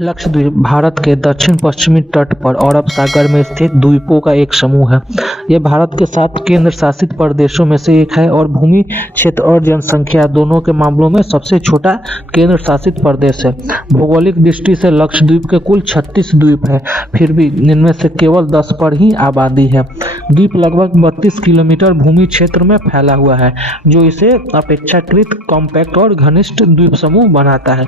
लक्षद्वीप भारत के दक्षिण पश्चिमी तट पर अरब सागर में स्थित द्वीपों का एक समूह है। यह भारत के 7 केंद्र शासित प्रदेशों में से एक है और भूमि क्षेत्र और जनसंख्या दोनों के मामलों में सबसे छोटा केंद्र शासित प्रदेश है। भौगोलिक दृष्टि से लक्षद्वीप के कुल 36 द्वीप है, फिर भी इनमें से केवल 10 पर ही आबादी है। द्वीप लगभग 32 किलोमीटर भूमि क्षेत्र में फैला हुआ है, जो इसे अपेक्षाकृत कॉम्पैक्ट और घनिष्ठ द्वीप समूह बनाता है।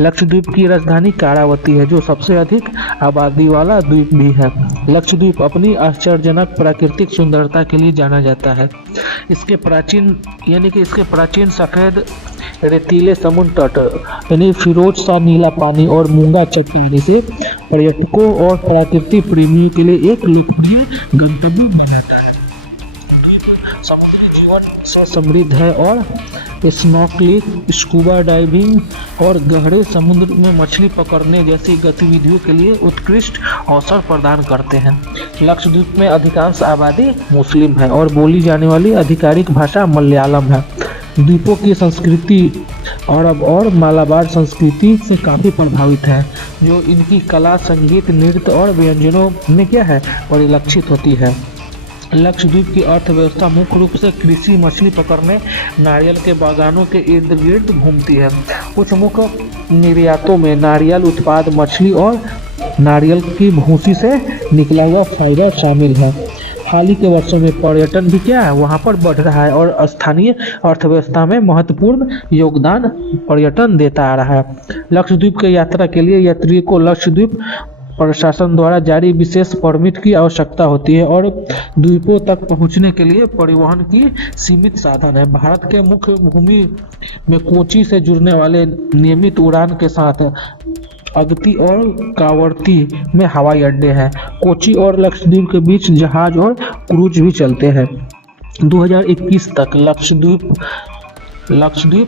लक्षद्वीप की राजधानी कारावती है, जो सबसे अधिक आबादी वाला द्वीप भी है। लक्षद्वीप अपनी आश्चर्यजनक प्राकृतिक सुंदरता के लिए जाना जाता है। इसके प्राचीन सफ़ेद रेतीले समुद्र तट यानी फिरोज सा नीला पानी और मूंगा चट्टानी से पर्यटकों और प्राकृतिक प्रेमियों के लिए एक लोकप्रिय गंतव्य बना है। समुद्री जीवन से समृद्ध है और स्नॉर्कलिंग, स्कूबा डाइविंग और गहरे समुद्र में मछली पकड़ने जैसी गतिविधियों के लिए उत्कृष्ट अवसर प्रदान करते हैं। लक्षद्वीप में अधिकांश आबादी मुस्लिम है और बोली जाने वाली आधिकारिक भाषा मलयालम है। द्वीपों की संस्कृति अरब और मालाबार संस्कृति से काफ़ी प्रभावित है, जो इनकी कला, संगीत, नृत्य और व्यंजनों में परिलक्षित होती है। लक्षद्वीप की अर्थव्यवस्था मुख्य रूप से कृषि, मछली पकड़ने, नारियल के बागानों के इर्द गिर्द घूमती है। कुछ मुख्य निर्यातों में नारियल उत्पाद, मछली और नारियल की भूसी से निकला हुआ फाइबर शामिल है। हाल ही के वर्षों में पर्यटन भी वहाँ पर बढ़ रहा है और स्थानीय अर्थव्यवस्था में महत्वपूर्ण योगदान पर्यटन देता आ रहा है। लक्षद्वीप की यात्रा के लिए यात्रियों को लक्षद्वीप प्रशासन द्वारा जारी विशेष परमिट की आवश्यकता होती है और द्वीपों तक पहुंचने के लिए परिवहन की सीमित साधन है। भारत के मुख्य भूमि में कोची से जुड़ने वाले नियमित उड़ान के साथ अगती और कावरती में हवाई अड्डे हैं। कोची और लक्षद्वीप के बीच जहाज और क्रूज भी चलते हैं। 2021 तक लक्षद्वीप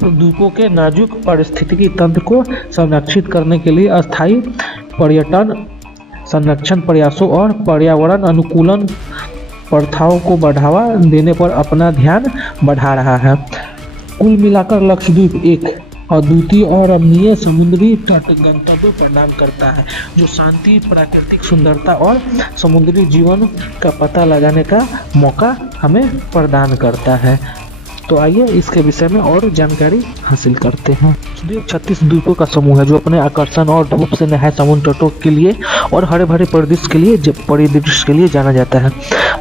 द्वीपों के नाजुक पारिस्थितिकी तंत्र को संरक्षित करने के लिए अस्थायी पर्यटन संरक्षण प्रयासों और पर्यावरण अनुकूलन प्रथाओं को बढ़ावा देने पर अपना ध्यान बढ़ा रहा है। कुल मिलाकर लक्षद्वीप एक अद्वितीय और रमणीय समुद्री तट गंतव्य प्रदान करता है, जो शांति, प्राकृतिक सुंदरता और समुद्री जीवन का पता लगाने का मौका हमें प्रदान करता है। तो आइए इसके विषय में और जानकारी हासिल करते हैं। लक्षद्वीप 36 द्वीपों का समूह है, जो अपने आकर्षण और धूप से नहाए समुद्र तटों के लिए और हरे भरे परिदृश्य के लिए जाना जाता है।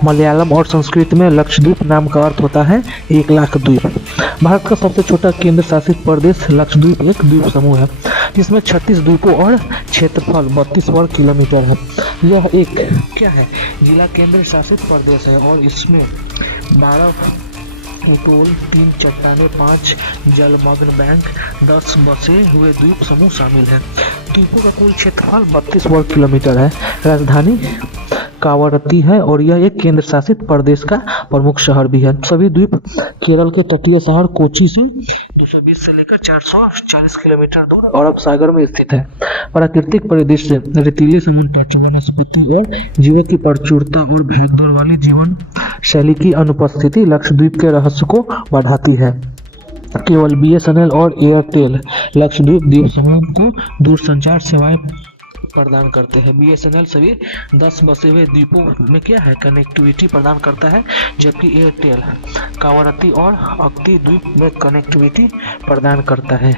मलयालम और संस्कृत में लक्षद्वीप नाम का अर्थ होता है 1 लाख द्वीप। भारत का सबसे छोटा केंद्र शासित प्रदेश लक्षद्वीप एक द्वीप समूह है, जिसमें 36 द्वीपों और क्षेत्रफल 32 वर्ग किलोमीटर है। यह एक जिला केंद्र शासित प्रदेश है और इसमें 12 एटोल, 3 चट्टानें, 5 जलमग्न बैंक, 10 बसे हुए द्वीप समूह शामिल हैं। द्वीपों का कुल क्षेत्रफल 32 वर्ग किलोमीटर है। राजधानी कावरती है और यह एक केंद्र शासित प्रदेश का प्रमुख शहर भी है। सभी द्वीप केरल के तटीय शहर कोची से 220 से लेकर 440 किलोमीटर दूर अरब सागर में स्थित है। प्राकृतिक परिदृश्य, रेतीले समुद्र तट, वनस्पति और जीवों की प्रचुरता और भागदौड़ वाली जीवन शैली की अनुपस्थिति लक्षद्वीप के रहस्य को बढ़ाती है। केवल BSNL और एयरटेल लक्षद्वीप द्वीप समूह को दूरसंचार सेवाएं प्रदान करते हैं। BSNL सभी 10 बसे हुए द्वीपों में कनेक्टिविटी प्रदान करता है, जबकि एयरटेल कावरती और अगती द्वीप में कनेक्टिविटी प्रदान करता है।